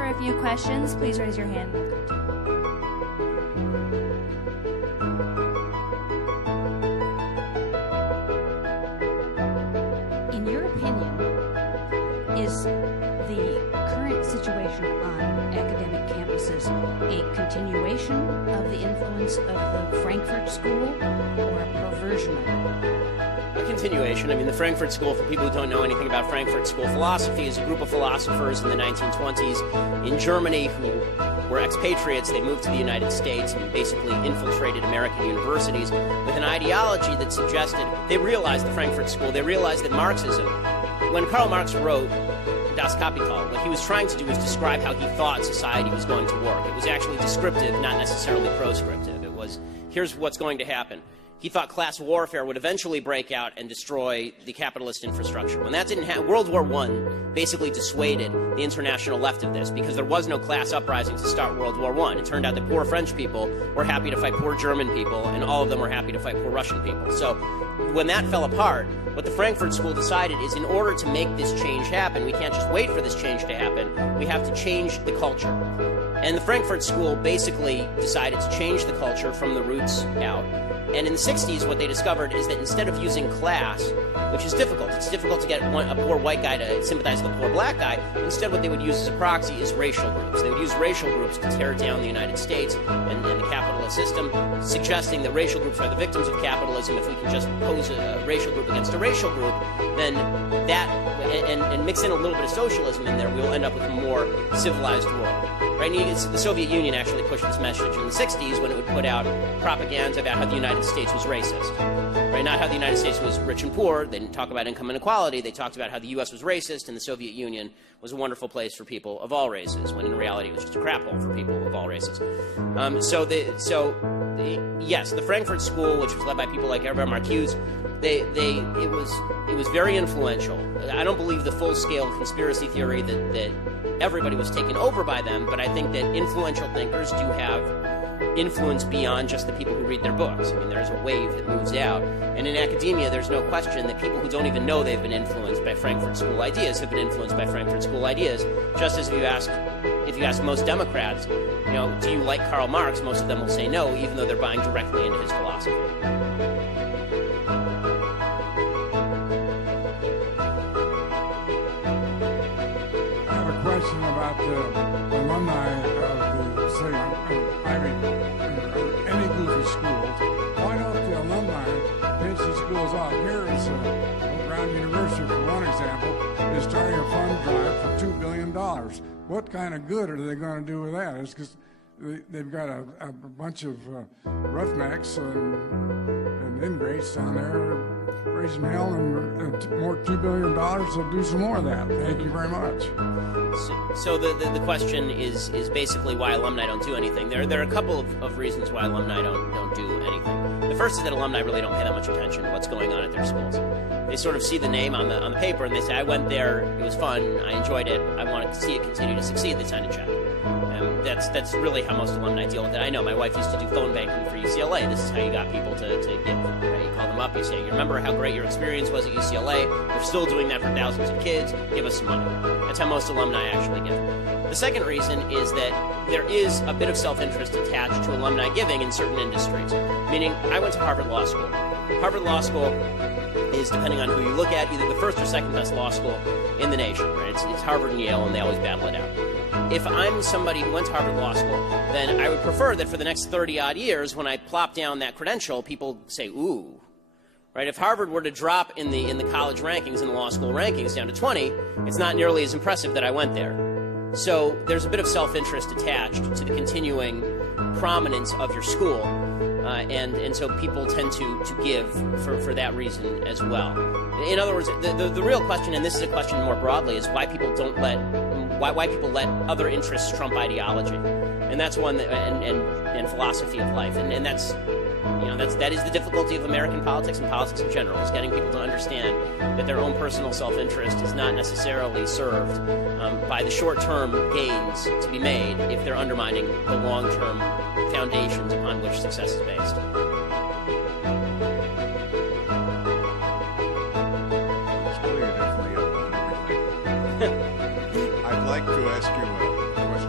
for a few questions. Please raise your hand. In your opinion, is the current situation on academic campuses a continuation of the influence of the Frankfurt School or a perversion of it? A continuation. I mean, the Frankfurt School, for people who don't know anything about Frankfurt School philosophy, is a group of philosophers in the 1920s in Germany who were expatriates. They moved to the United States and basically infiltrated American universities with an ideology that suggested, they realized, the Frankfurt School, they realized that Marxism, when Karl Marx wrote Das Kapital, what he was trying to do was describe how he thought society was going to work. It was actually descriptive, not necessarily proscriptive. It was, here's what's going to happen. He thought class warfare would eventually break out and destroy the capitalist infrastructure. When that didn't happen, World War I basically dissuaded the international left of this because there was no class uprising to start World War I. It turned out that poor French people were happy to fight poor German people, and all of them were happy to fight poor Russian people. So when that fell apart, what the Frankfurt School decided is, in order to make this change happen, we can't just wait for this change to happen, we have to change the culture. And the Frankfurt School basically decided to change the culture from the roots out. And in the 60s, what they discovered is that instead of using class, which is difficult, it's difficult to get a poor white guy to sympathize with a poor black guy, instead what they would use as a proxy is racial groups. They would use racial groups to tear down the United States and the capitalist system, suggesting that racial groups are the victims of capitalism. If we can just pose a racial group against a racial group, then that, and mix in a little bit of socialism in there, we'll end up with a more civilized world. Right? The Soviet Union actually pushed this message in the 60s when it would put out propaganda about how the United States was racist. Right? Not how the United States was rich and poor. They didn't talk about income inequality. They talked about how the U.S. was racist and the Soviet Union was a wonderful place for people of all races, when in reality it was just a crap hole for people of all races. Yes, the Frankfurt School, which was led by people like Herbert Marcuse, it was very influential. I don't believe the full-scale conspiracy theory that everybody was taken over by them, but I think that influential thinkers do have influence beyond just the people who read their books. I mean, there's a wave that moves out. And in academia, there's no question that people who don't even know they've been influenced by Frankfurt School ideas have been influenced by Frankfurt School ideas. Just as if you ask most Democrats, do you like Karl Marx? Most of them will say no, even though they're buying directly into his philosophy. Question about the alumni of the, say, any goofy schools. Why don't the alumni pinch these schools off? Here is Brown University, for one example, is starting a fund drive for $2 billion. What kind of good are they going to do with that? It's because they've got a bunch of roughnecks and ingrates down there raising hell, and more $2 billion, they'll do some more of that. Thank you very much. So the question is basically why alumni don't do anything. There are a couple of reasons why alumni don't do anything. The first is that alumni really don't pay that much attention to what's going on at their schools. They sort of see the name on the paper and they say, I went there, it was fun, I enjoyed it, I want to see it continue to succeed. They sign a check. That's really how most alumni deal with it. I know my wife used to do phone banking for UCLA. This is how you got people to give. Right? You call them up, you say, you remember how great your experience was at UCLA? We're still doing that for thousands of kids. Give us some money. That's how most alumni actually give. The second reason is that there is a bit of self-interest attached to alumni giving in certain industries. Meaning, I went to Harvard Law School. Harvard Law School is, depending on who you look at, either the first or second best law school in the nation. Right? It's Harvard and Yale, and they always battle it out. If I'm somebody who went to Harvard Law School, then I would prefer that for the next 30-odd years, when I plop down that credential, people say, ooh. Right? If Harvard were to drop in the college rankings, in the law school rankings, down to 20, it's not nearly as impressive that I went there. So there's a bit of self-interest attached to the continuing prominence of your school, and so people tend to give for that reason as well. In other words, the real question, and this is a question more broadly, is why people why people let other interests trump ideology, and that's one and philosophy of life, and that's that is the difficulty of American politics and politics in general, is getting people to understand that their own personal self-interest is not necessarily served by the short-term gains to be made if they're undermining the long-term foundations upon which success is based. It's clear, definitely up on everything. I'd like to ask you a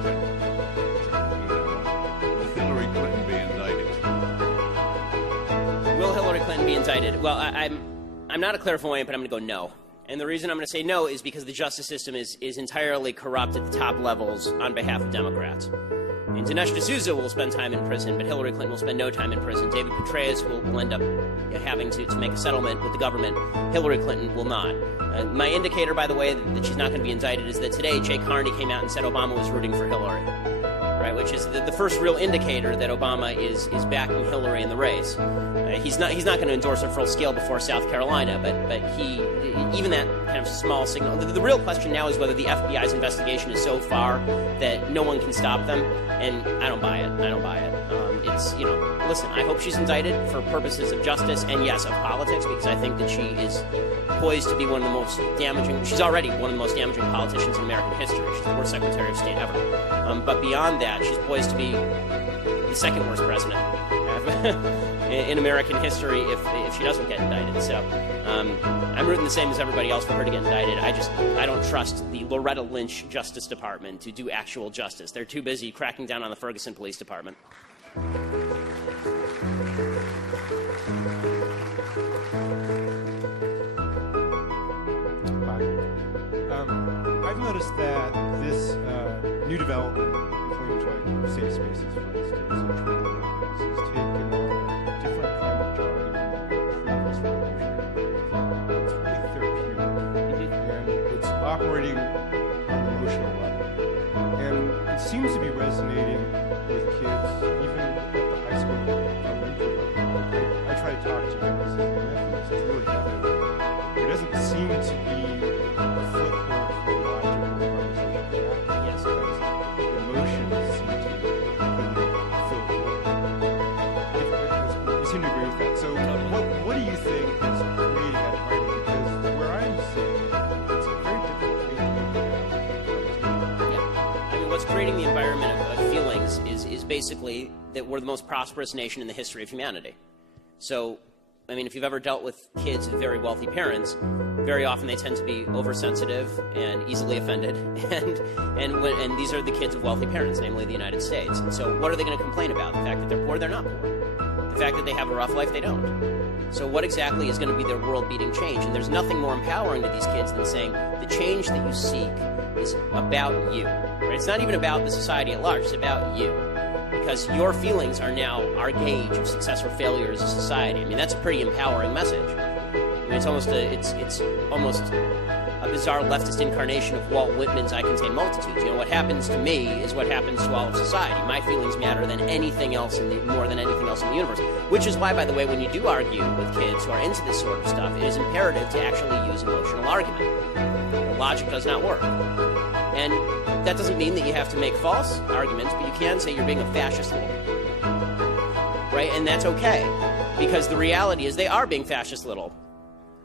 indicted? Well, I'm not a clairvoyant, but I'm going to go no. And the reason I'm going to say no is because the justice system is entirely corrupt at the top levels on behalf of Democrats. And Dinesh D'Souza will spend time in prison, but Hillary Clinton will spend no time in prison. David Petraeus will end up having to make a settlement with the government. Hillary Clinton will not. My indicator, by the way, that she's not going to be indicted is that today Jay Carney came out and said Obama was rooting for Hillary, right? Which is the first real indicator that Obama is backing Hillary in the race. He's not going to endorse her full scale before South Carolina, but he even that kind of small signal. The real question now is whether the FBI's investigation is so far that no one can stop them, and I don't buy it. It's, listen, I hope she's indicted for purposes of justice and, yes, of politics, because I think that she is poised to be one of the most damaging, she's already one of the most damaging politicians in American history. She's the worst Secretary of State ever. But beyond that, she's poised to be the second worst president in American history if she doesn't get indicted. So I'm rooting the same as everybody else for her to get indicted. I don't trust the Loretta Lynch Justice Department to do actual justice. They're too busy cracking down on the Ferguson Police Department. I've noticed that this new development, claims like safe spaces, for instance, and trigger warnings, has taken on a different kind of jargon than previous revolutionary. It's really therapeutic, and it's operating on an emotional level. And it seems to be resonating with kids, even at the high school elementary level. I try to talk to kids, and it's really evident. There doesn't seem to be a foothold for logical conversation. Yes, because emotions seem to really fill the void. You seem to agree with that. So what do you think is creating that environment? Because where I'm seeing it, it's a very difficult thing to do. Yeah. I mean, what's creating the environment of feelings is basically that we're the most prosperous nation in the history of humanity. So, I mean, if you've ever dealt with kids with very wealthy parents, very often they tend to be oversensitive and easily offended, and these are the kids of wealthy parents, namely the United States. And so what are they going to complain about? The fact that they're poor, they're not poor. The fact that they have a rough life, they don't. So what exactly is going to be their world-beating change? And there's nothing more empowering to these kids than saying the change that you seek is about you. Right? It's not even about the society at large, it's about you. Because your feelings are now our gauge of success or failure as a society. I mean, that's a pretty empowering message. I mean, it's almost a bizarre leftist incarnation of Walt Whitman's I Contain Multitudes. What happens to me is what happens to all of society. My feelings matter than anything else more than anything else in the universe. Which is why, by the way, when you do argue with kids who are into this sort of stuff, it is imperative to actually use emotional argument. Logic does not work. And that doesn't mean that you have to make false arguments, but you can say you're being a fascist little. Right? And that's okay. Because the reality is they are being fascist little.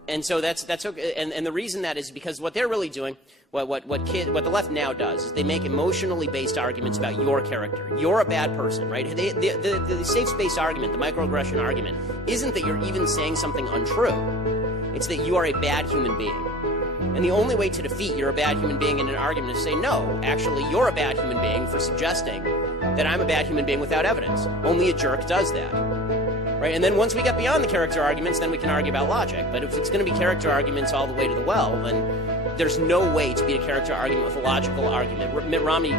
And so that's okay. And the reason that is because what they're really doing, what the left now does, is they make emotionally based arguments about your character. You're a bad person, right? The safe space argument, the microaggression argument, isn't that you're even saying something untrue. It's that you are a bad human being. And the only way to defeat you're a bad human being in an argument is to say, no, actually, you're a bad human being for suggesting that I'm a bad human being without evidence. Only a jerk does that. Right? And then once we get beyond the character arguments, then we can argue about logic. But if it's going to be character arguments all the way to the well, then there's no way to beat a character argument with a logical argument. Mitt Romney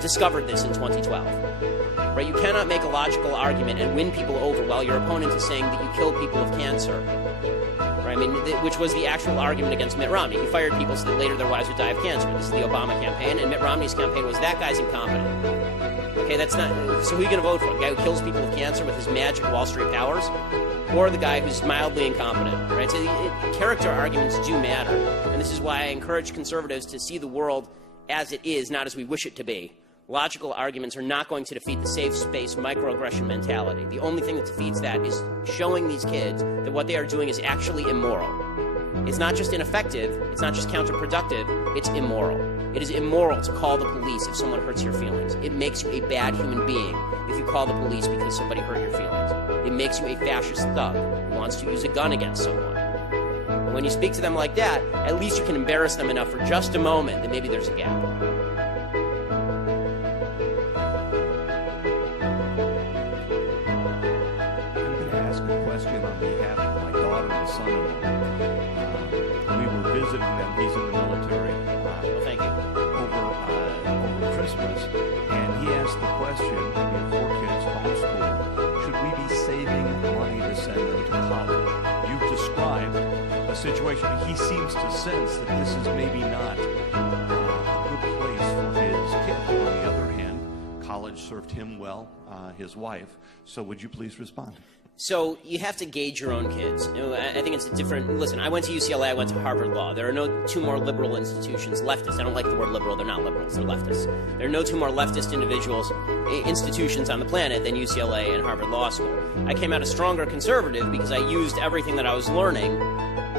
discovered this in 2012. Right? You cannot make a logical argument and win people over while your opponent is saying that you kill people of cancer. Right? I mean, which was the actual argument against Mitt Romney. He fired people so that later their wives would die of cancer. This is the Obama campaign, and Mitt Romney's campaign was that guy's incompetent. Okay, that's not. So who are you going to vote for? The guy who kills people with cancer with his magic Wall Street powers, or the guy who's mildly incompetent? Right. So character arguments do matter, and this is why I encourage conservatives to see the world as it is, not as we wish it to be. Logical arguments are not going to defeat the safe space microaggression mentality. The only thing that defeats that is showing these kids that what they are doing is actually immoral. It's not just ineffective, it's not just counterproductive, it's immoral. It is immoral to call the police if someone hurts your feelings. It makes you a bad human being if you call the police because somebody hurt your feelings. It makes you a fascist thug who wants to use a gun against someone. And when you speak to them like that, at least you can embarrass them enough for just a moment that maybe there's a gap. I'm going to ask a question on behalf daughter and son-in-law. We were visiting them. He's in the military. Well, thank you. Over Christmas, and he asked the question, we have 4 kids, homeschool, should we be saving money to send them to college? You've described a situation. He seems to sense that this is maybe not a good place for his kid. On the other hand, college served him well, his wife. So would you please respond? So you have to gauge your own kids. I think it's a different... Listen, I went to UCLA, I went to Harvard Law. There are no 2 more liberal institutions, leftists. I don't like the word liberal. They're not liberals. They're leftists. There are no 2 more leftist institutions on the planet than UCLA and Harvard Law School. I came out a stronger conservative because I used everything that I was learning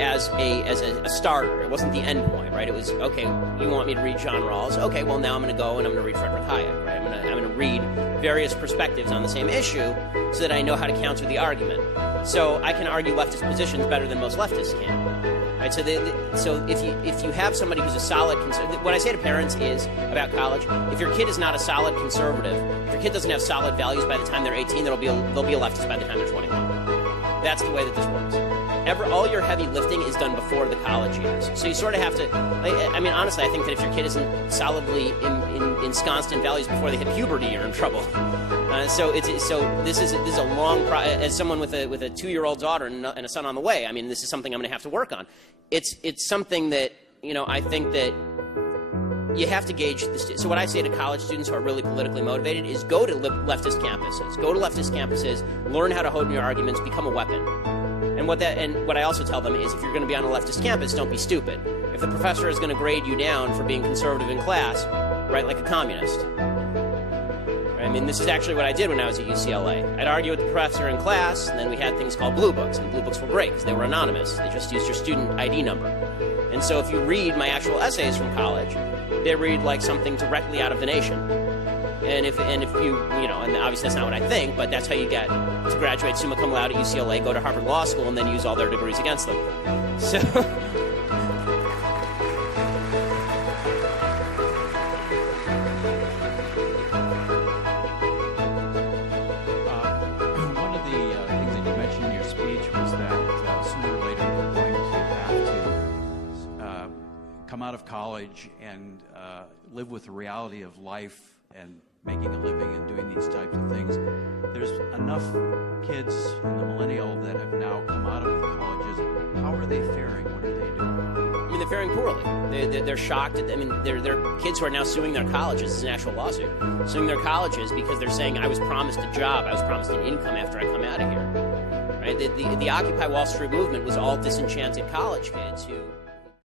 as a starter. It wasn't the end point, right? It was, okay, you want me to read John Rawls? Okay, well, now I'm going to go and I'm going to read Friedrich Hayek, right? I'm going to read various perspectives on the same issue so that I know how to counter the argument. So I can argue leftist positions better than most leftists can. Right? So if you have somebody who's a solid conservative, what I say to parents is about college, if your kid is not a solid conservative, if your kid doesn't have solid values by the time they're 18, they'll be a leftist by the time they're 21. That's the way that this works. All your heavy lifting is done before the college years. So you sort of have to, I mean, honestly, I think that if your kid isn't solidly ensconced in values before they hit puberty, you're in trouble. So this is a long process. As someone with a 2-year-old daughter and a son on the way, I mean, this is something I'm going to have to work on. It's something that, I think that you have to gauge so what I say to college students who are really politically motivated is go to leftist campuses. Go to leftist campuses, learn how to hone your arguments, become a weapon. And what I also tell them is if you're going to be on a leftist campus, don't be stupid. If the professor is going to grade you down for being conservative in class, write like a communist. I mean, this is actually what I did when I was at UCLA. I'd argue with the professor in class, and then we had things called blue books, and blue books were great because they were anonymous. They just used your student ID number. And so if you read my actual essays from college, they read like something directly out of The Nation. And if you, and obviously that's not what I think, but that's how you get to graduate summa cum laude at UCLA, go to Harvard Law School, and then use all their degrees against them. So... One of the things that you mentioned in your speech was that sooner or later we're going to have to come out of college and live with the reality of life and making a living and doing these types of things. There's enough kids in the millennial that have now come out of the colleges. How are they faring? What are they doing? I mean, they're faring poorly. They're shocked. They're kids who are now suing their colleges. This is an actual lawsuit. Suing their colleges because they're saying, I was promised a job. I was promised an income after I come out of here. Right? The Occupy Wall Street movement was all disenchanted college kids who...